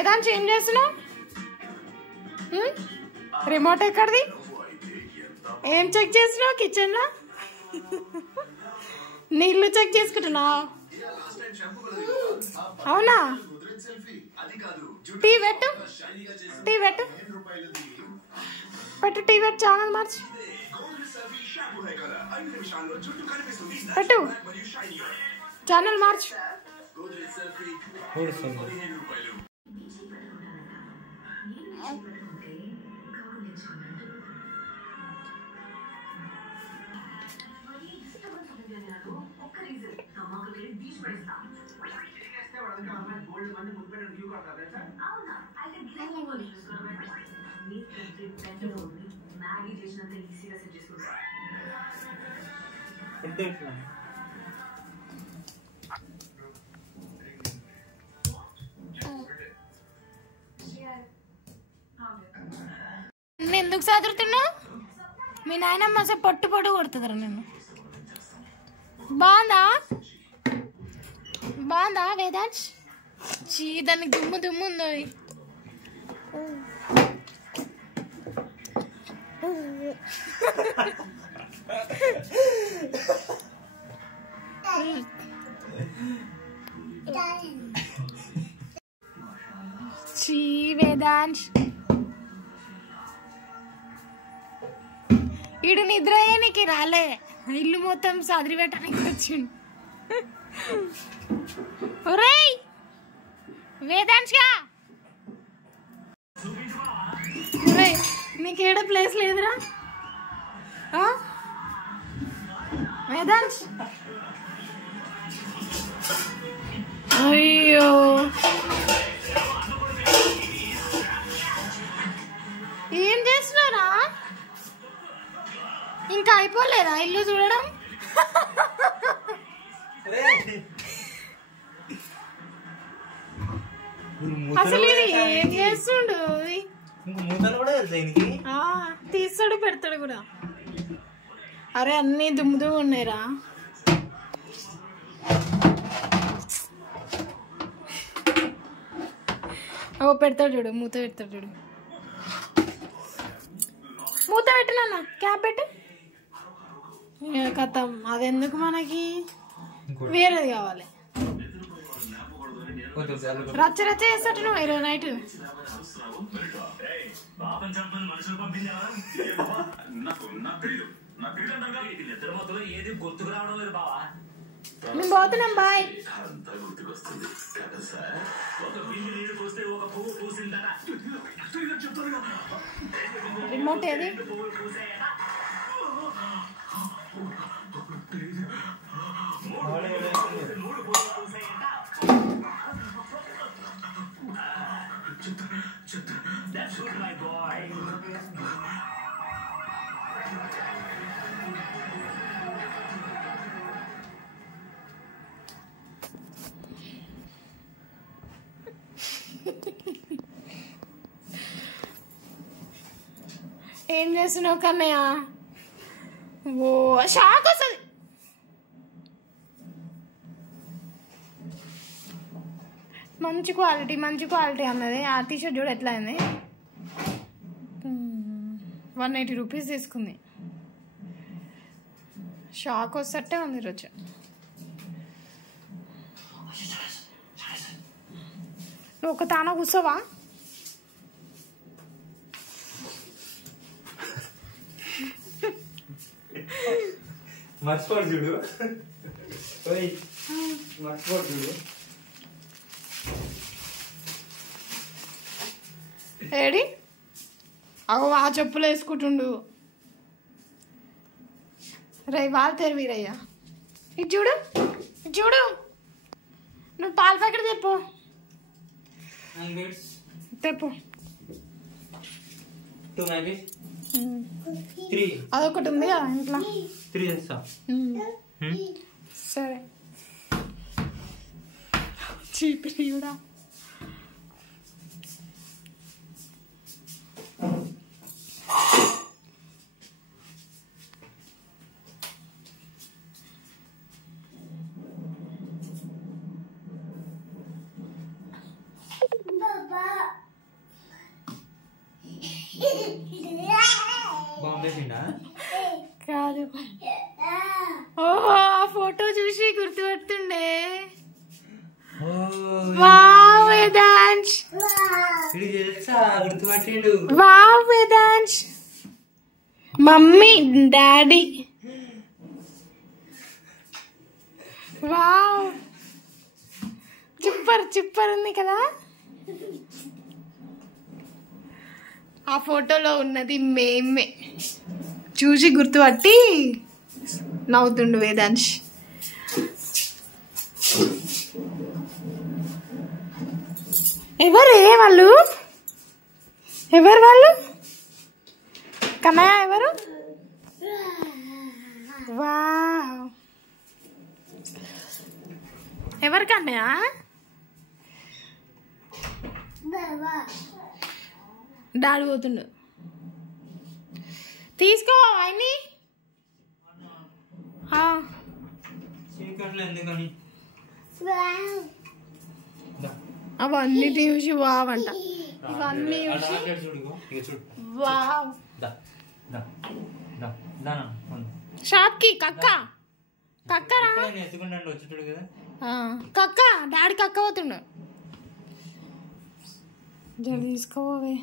వేదాంశ్ ఏం చేస్తున్నావు? రిమోట్ ఎక్కడిది? ఏం చెక్ చేస్తున్నావు కిచెన్ లో? నీళ్లు చెక్ చేసుకుంటున్నావు? అవునా? టీ పెట్టు, టీ పెట్టు, పెట్టు, టీ పెట్టు, ఛానల్ మార్చి పెట్టు, ఛానల్ మార్చు. ఎందుకు చదువుతున్నావు? మీ నాయనమ్మ అసలు పొట్టు పొట్టు కొడుతుందిరా నిన్ను. బాగుందా? బాగుందా వేదాంశ్? చీ, దానికి దుమ్ము దుమ్ము ఉంది. చీ వేదాంశ్, ఈడు నిద్ర అయ్యానికి రాలే, ఇల్లు మొత్తం సదిరి పెట్టడానికి వచ్చిండు. ఒరేయ్ వేదాంశ్గా, ఒరేయ్ నీకేడ ప్లేస్ లేదురా? వేదాంశ్, అయ్యో ఏం చేస్తున్నారా? ఇంకా అయిపోలేదా ఇల్లు చూడడం? అసలు ఇది ఏం చేస్తుండు? తీస్తాడు, పెడతాడు కూడా. అరే అన్ని దుమ్ము దుమ్ము ఉన్నాయిరా. ఓ పెడతాడు చూడు, మూత పెడతాడు చూడు. మూత పెట్టినా, క్యాప్ పెట్టు. కథం, అది ఎందుకు మనకి, వేరేది కావాలి. రచ్చ రచ్చ చేస్తాడు నువ్వు ఈరోజు నైట్. మేము పోతున్నాం, బాయ్. రిమోట్ ఏది? ఏం చేస్తున్నావు కన్నయ్య? ఓ షాక్ వస్తుంది. మంచి క్వాలిటీ, మంచి క్వాలిటీ అన్నది. ఆ టీషర్ట్ చూడు ఎట్లా అయింది. 180 రూపీస్ తీసుకుంది. షాక్ వస్తట్టే ఉంది ఈరోజు. నువ్వు ఒక తాన కూర్చోవా? మర్చిపోడు చూడు, మర్చిపోడు చూడు. ఏడి అగో ఆ చెప్పులు వేసుకుంటుండు. రై వాళ్ళు తెరవీరయ్యా. ఇది చూడు, ఇది చూడు. నువ్వు పాల ప్యాకెట్ తెప్పు, తెప్పు. అదొకటి ఉంది కదా ఇంట్లో. 3 చేస్తా. సరే చీపిరి కూడా. కాదు. ఓహో ఆ ఫోటో చూసి గుర్తుపడుతుండే. వావ్ వేదాంశ్, గుర్తుపట్టిండు. Wow Vedansh, mummy daddy. Wow super ఉంది కదా. ఆ ఫోటోలో ఉన్నది మేమే చూసి గుర్తుపట్టి నవ్వుతుండు వేదాంశ్. ఎవరే వాళ్ళు? ఎవరు వాళ్ళు? కన్నయ్య ఎవరు? వావ్ ఎవరు కన్నయ్య? డాడీ పోతుండు. తీసుకో అన్ని. అవన్నీ చూసి వావంట. ఇవన్నీ చూసి వావ్. షాప్కి కక్క కక్కరా కక్క. డాడీ కక్క పోతుండు. జల్ది తీసుకోవే.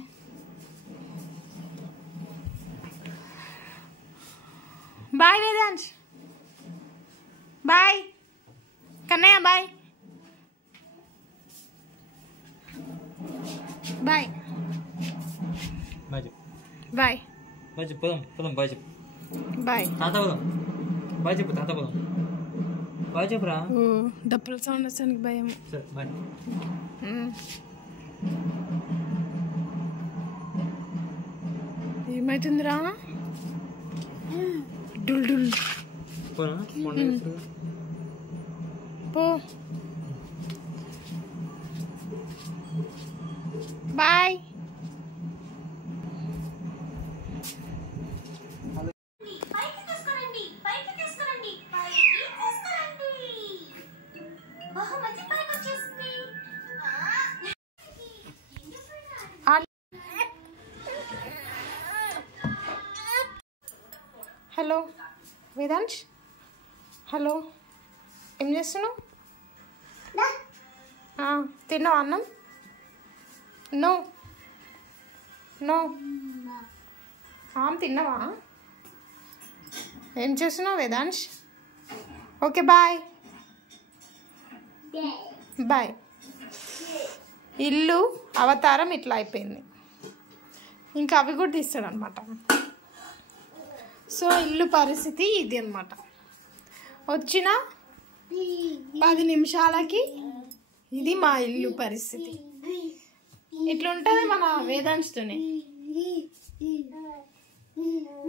బాయ్ వేదాంశ్, బాయ్ కన్నయ్య, బాయ్ బాయ్ బాయ్ బాయ్ చెప్పు. పోదాం బాయ్ చెప్పు. బాయ్ తాత పోదాం. బాయ్ చెప్పు తాత పోదాం. బాయ్ చెప్పురా. డప్పుల సౌండ్ వస్తానికి భయం. సరే బాయ్. ఏమైతుందిరా? డుల్ డుల్ పో. బాయ్. హలో వేదాంశ్, హలో ఏం చేస్తున్నావు? తిన్నావా అన్నం? నో నో తిన్నావా? ఏం చేస్తున్నావు వేదాంశ్? Okay bye bye. ఇల్లు అవతారం ఇట్లా అయిపోయింది. ఇంకా అవి కూడా తీస్తాడు అనమాట. సో ఇల్లు పరిస్థితి ఇది అనమాట. వచ్చిన 10 నిమిషాలకి ఇది మా ఇల్లు పరిస్థితి. ఇట్లుంటుంది మన వేదాంశతోనే.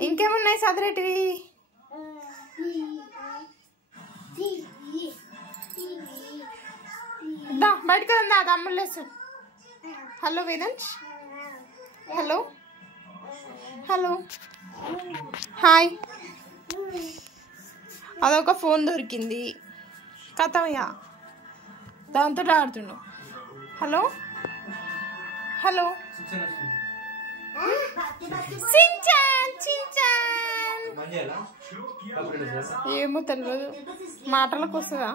ఇంకేమున్నాయి సదరేటివి? బయటకు ఉందా తమ్ముళ్ళు వేస్తాడు. Hello Vedansh, hello hello hi. అదొక ఫోన్ దొరికింది కథమయ్యా, దాంతో ఆడుతున్నావు. హలో హలో ఏమో తెలియదు, మాటలకు వస్తుందా?